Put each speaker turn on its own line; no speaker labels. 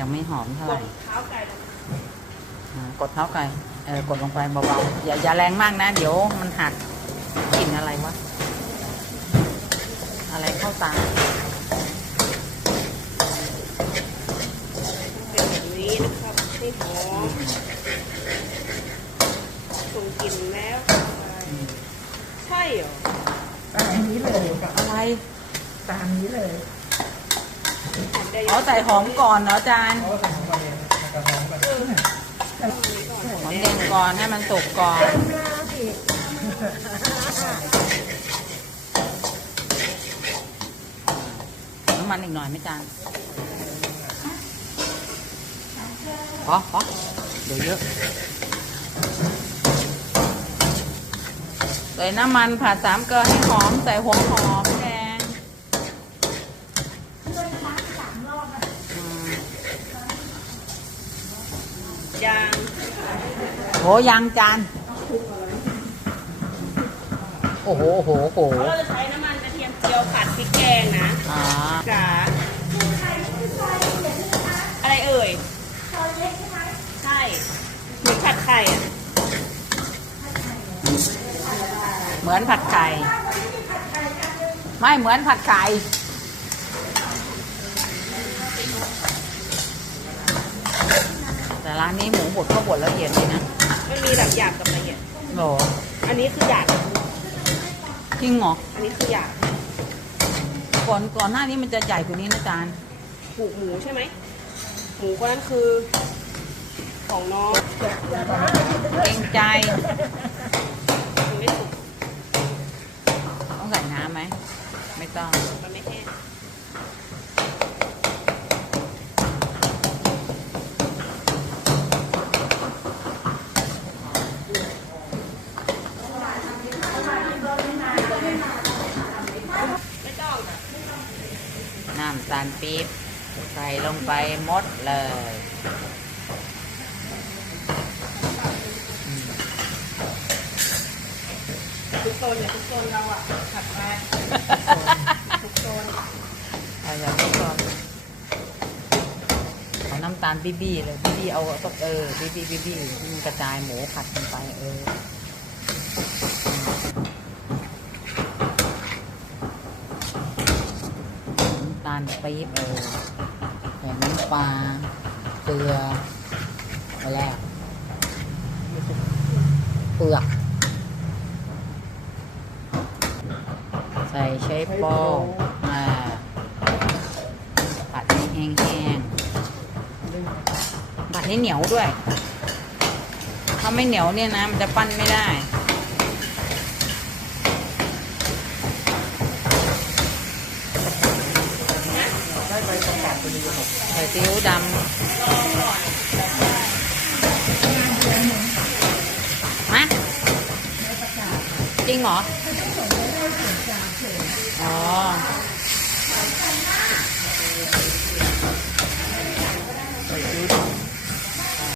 ยังไม่หอมเท่ากไหร่
ดเท้าไก่ลง
อ่ากดเท้าไก่เออกดลงไปเบาๆอย่าอย่าแรงมากนะ เดี๋ยวมันหักกลิ่นอะไรวะ อะไรเข้าตา
เป็นแบบนี้นะครับให้หอมส่งกลิ่นแล้วใช่เหรอ
ตามนี้เลยกับ
อะไร
ตามนี้เลย
อ๋อใส่หอมก่อนเนาะจา
นหอม
เออ
หอมแดงก่อนให้มันสุกก่อนน้ำมันอีกหน่อยไหมจานพอพอเดี๋ยวเยอะใส่น้ำมันผัดสามเกลือให้หอม ใส่หัวหอมแดงอืม
ยาง
โหยังจาน โอ้โหโอ้โหโอ้โห
เราจะใช้น้ำมันกระเทียมเจียวผัดพริกแกงนะ
อ่า
จ๋าอะไรเอ่ยใช่หมูผัดไข่อะ
เหมือนผัดไข่ ไม่เหมือนผัดไข่ แต่ร้านนี้หมูบดก็บดละเอียดเลยนะ
มันมีแบบหยาบกับละเอียด
โห
อันนี้คือหยาบ
จริงเหรอ
อันนี้คือหยาบ
ก่อนก่อนหน้านี้มันจะใหญ่กว่านี้นะจาน
ผูกหมูใช่ไหม หมูก็นั้นคือ ของน้อง
เกรงใจ
มันไม่สุก
ต้องใส่น้ำไหม ไม่ต้อง
มันไม่แห้ง ไม่ต้องค่ะ
น้ำตาลปี๊บใส่ลงไปหมดเลย
ทุกโซนเนี่ยทุกโซนเราอะถัดไปทุกโซน
เอาอย่างนี้ก่อนเอาน้ำตาลบีบีเลยบีบีเอาตกเออบีบีบีบีมันกระจายหมูผัดลงไปเออน้ำตาลปี๊บเออใส่น้ำปลาเกลือไปแล้วเปลือกใส่เชฟโป้อ่าผัดให้แห้งๆผัดให้เหนียวด้วย ถ้าไม่เหนียวเนี่ยนะมันจะปั้นไม่ได้ ไส่ซีอิ๊วดำมาจริงเหรอ
อ๋อ